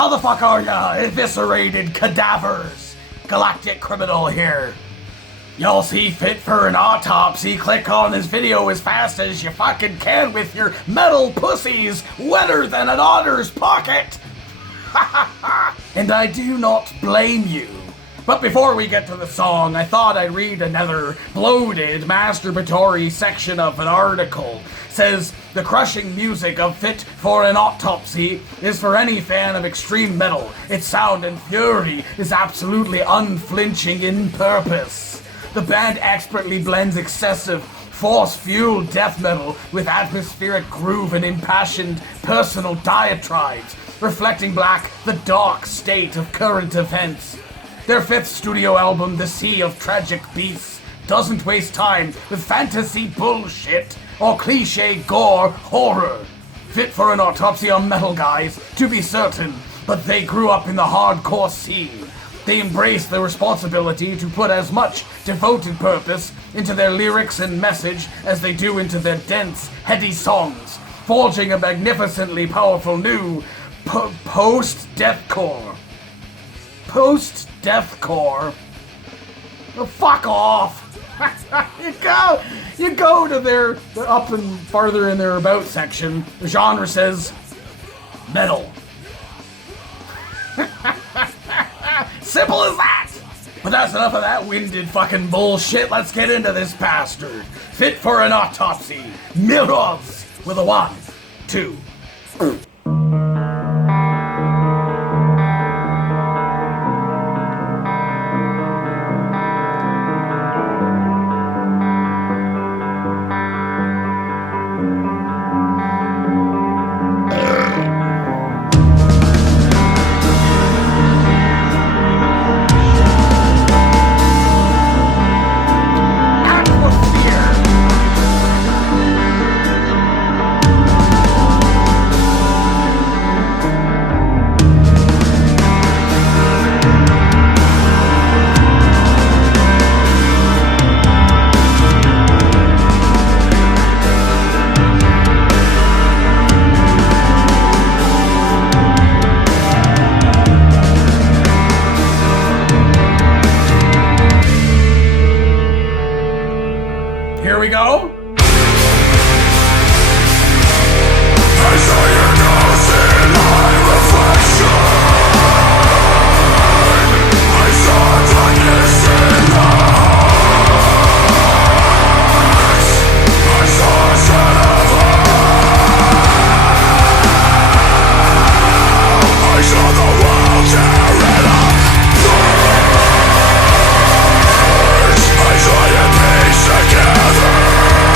How the fuck are ya, eviscerated cadavers? Galactic criminal here. Y'all see fit for an autopsy? Click on this video as fast as you fucking can with your metal pussies wetter than an otter's pocket. And I do not blame you. But before we get to the song, I thought I'd read another bloated, masturbatory section of an article. Says, the crushing music of Fit for an Autopsy is for any fan of extreme metal. Its sound and fury is absolutely unflinching in purpose. The band expertly blends excessive, force-fueled death metal with atmospheric groove and impassioned personal diatribes, reflecting back the dark state of current events. Their fifth studio album, The Sea of Tragic Beasts, doesn't waste time with fantasy bullshit or cliche gore horror. Fit for an Autopsy on metal guys, to be certain, but they grew up in the hardcore scene. They embrace the responsibility to put as much devoted purpose into their lyrics and message as they do into their dense, heady songs, forging a magnificently powerful new post-deathcore. Post-deathcore? Oh, fuck off! You go to their up and farther in their about section. The genre says metal. Simple as that! But that's enough of that winded fucking bullshit. Let's get into this bastard. Fit for an Autopsy. Mirrors with a 1, 2. Here we go. I saw your nose in my reflection. I saw darkness in the heart. I saw a shadow. I saw the world tear it apart. I saw you piece together.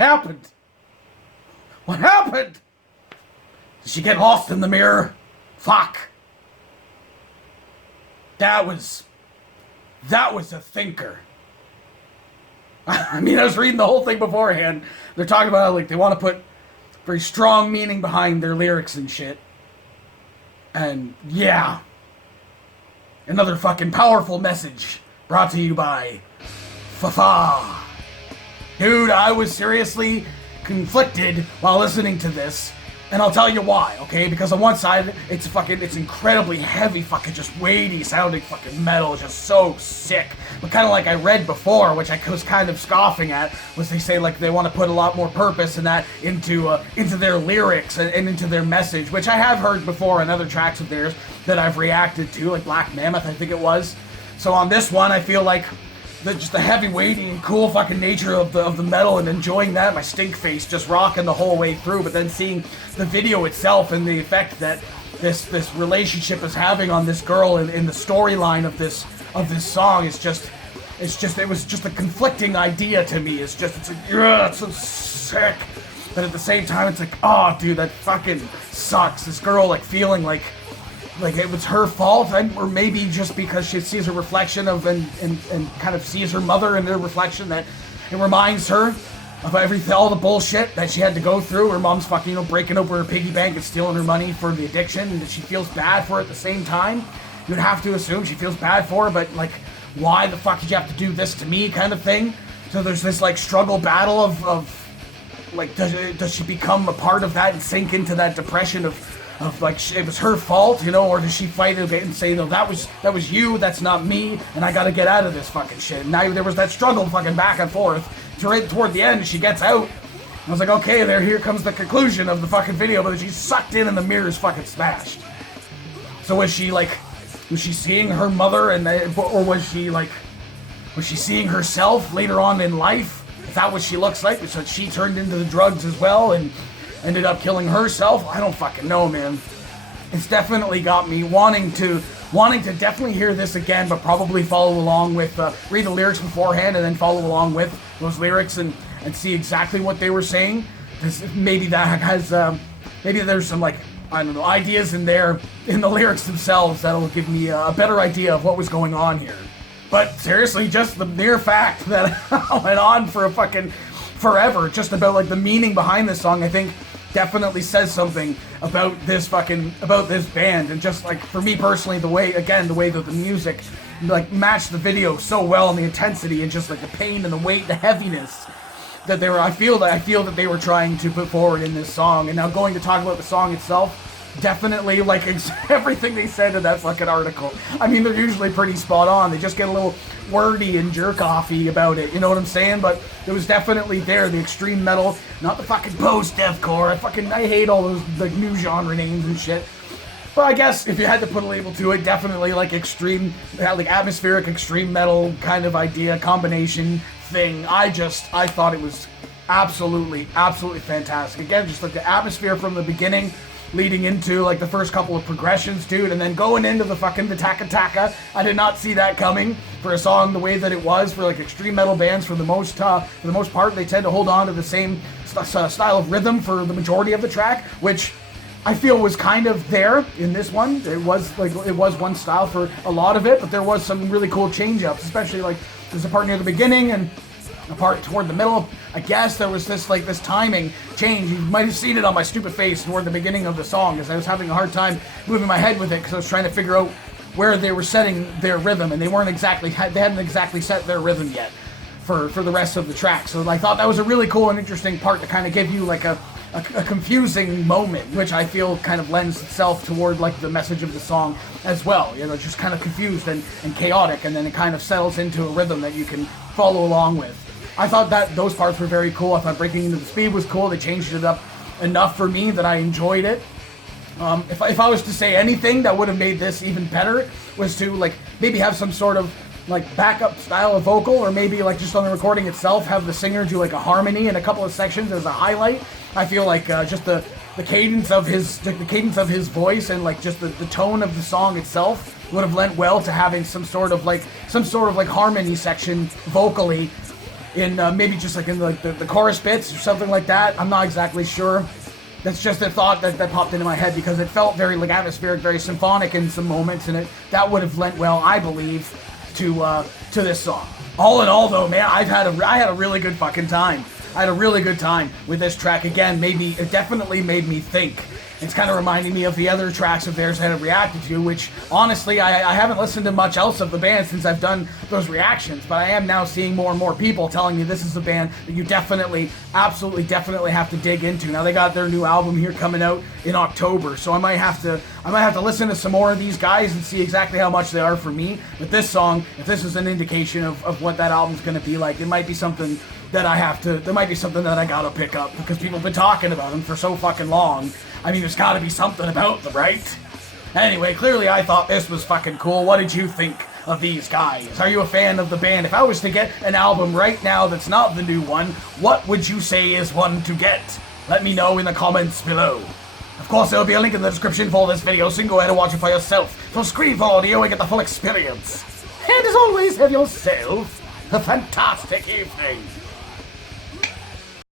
happened? What happened? Did she get lost in the mirror? Fuck. That was a thinker. I mean, I was reading the whole thing beforehand. They're talking about how, like, they want to put very strong meaning behind their lyrics and shit. And, yeah. Another fucking powerful message brought to you by Fafa. Dude, I was seriously conflicted while listening to this. And I'll tell you why, okay? Because on one side, it's incredibly heavy, fucking just weighty sounding fucking metal, just so sick. But kind of like I read before, which I was kind of scoffing at, was they say like they want to put a lot more purpose in that into their lyrics and into their message, which I have heard before in other tracks of theirs that I've reacted to, like Black Mammoth, I think it was. So on this one, I feel like just the heavy weighty and cool fucking nature of the metal and enjoying that, my stink face just rocking the whole way through, but then seeing the video itself and the effect that this relationship is having on this girl in the storyline of this song it was just a conflicting idea to me. It's like, yeah, it's so sick, but at the same time it's like, oh dude, that fucking sucks. This girl like feeling like it was her fault, or maybe just because she sees a reflection of and kind of sees her mother in their reflection, that it reminds her of all the bullshit that she had to go through. Her mom's fucking, breaking open her piggy bank and stealing her money for the addiction, and that she feels bad for it at the same time. You would have to assume she feels bad for it, but like, why the fuck did you have to do this to me, kind of thing. So there's this like struggle battle of like, does she become a part of that and sink into that depression of like it was her fault, or does she fight it a bit and say, no, that was you, that's not me, and I gotta get out of this fucking shit. And now there was that struggle fucking back and forth. Right toward the end, she gets out. I was like, okay, here comes the conclusion of the fucking video, but she's sucked in and the mirror's fucking smashed. So was she seeing her mother, or was she seeing herself later on in life? Is that what she looks like? So she turned into the drugs as well and ended up killing herself? I don't fucking know, man. It's definitely got me wanting to definitely hear this again, but probably follow along with, read the lyrics beforehand and then follow along with those lyrics and see exactly what they were saying. Maybe that has, maybe there's some, like, I don't know, ideas in the lyrics themselves that'll give me a better idea of what was going on here. But seriously, just the mere fact that I went on for a fucking forever just about like the meaning behind this song, I think definitely says something about this band. And just like for me personally, the way that the music like matched the video so well, and the intensity and just like the pain and the weight, the heaviness that I feel that they were trying to put forward in this song. And now going to talk about the song itself, definitely like everything they said in that fucking article. I mean, they're usually pretty spot on. They just get a little wordy and jerk-offy about it, you know what I'm saying? But it was definitely there, the extreme metal, not the fucking post-deathcore. I hate all those like new genre names and shit. But I guess if you had to put a label to it, definitely like extreme, like atmospheric extreme metal kind of idea, combination thing. I thought it was absolutely fantastic. Again, just like the atmosphere from the beginning, leading into like the first couple of progressions, dude, and then going into the Taka Taka. I did not see that coming for a song the way that it was for like extreme metal bands. For the most part, they tend to hold on to the same style of rhythm for the majority of the track, which I feel was kind of there in this one. It was one style for a lot of it, but there was some really cool change-ups, especially like there's a part near the beginning and a part toward the middle. I guess there was this timing change. You might have seen it on my stupid face toward the beginning of the song, as I was having a hard time moving my head with it because I was trying to figure out where they were setting their rhythm, and they hadn't exactly set their rhythm yet for the rest of the track. So I thought that was a really cool and interesting part to kind of give you like a confusing moment, which I feel kind of lends itself toward like the message of the song as well. Just kind of confused and chaotic, and then it kind of settles into a rhythm that you can follow along with. I thought that those parts were very cool. I thought breaking into the speed was cool. They changed it up enough for me that I enjoyed it. If I was to say anything that would have made this even better, was to like maybe have some sort of like backup style of vocal, or maybe like just on the recording itself have the singer do like a harmony in a couple of sections as a highlight. I feel like just the cadence of his voice and like just the tone of the song itself would have lent well to having some sort of like harmony section vocally in maybe just like in like the chorus bits or something like that. I'm not exactly sure. That's just a thought that popped into my head because it felt very like atmospheric, very symphonic in some moments, and that would have lent well, I believe, to this song. All in all, though, man, I had a really good fucking time. I had a really good time with this track. Again, it definitely made me think. It's kind of reminding me of the other tracks of theirs that I reacted to, which, honestly, I haven't listened to much else of the band since I've done those reactions, but I am now seeing more and more people telling me this is a band that you definitely, absolutely, definitely have to dig into. Now, they got their new album here coming out in October, so I might have to listen to some more of these guys and see exactly how much they are for me. But this song, if this is an indication of what that album's going to be like, it might be something that there might be something that I gotta pick up, because people have been talking about them for so fucking long. I mean, there's gotta be something about them, right? Anyway, clearly I thought this was fucking cool. What did you think of these guys? Are you a fan of the band? If I was to get an album right now that's not the new one, what would you say is one to get? Let me know in the comments below. Of course, there will be a link in the description for this video, so you can go ahead and watch it for yourself. For Screenful Audio and get the full experience. And as always, have yourself a fantastic evening.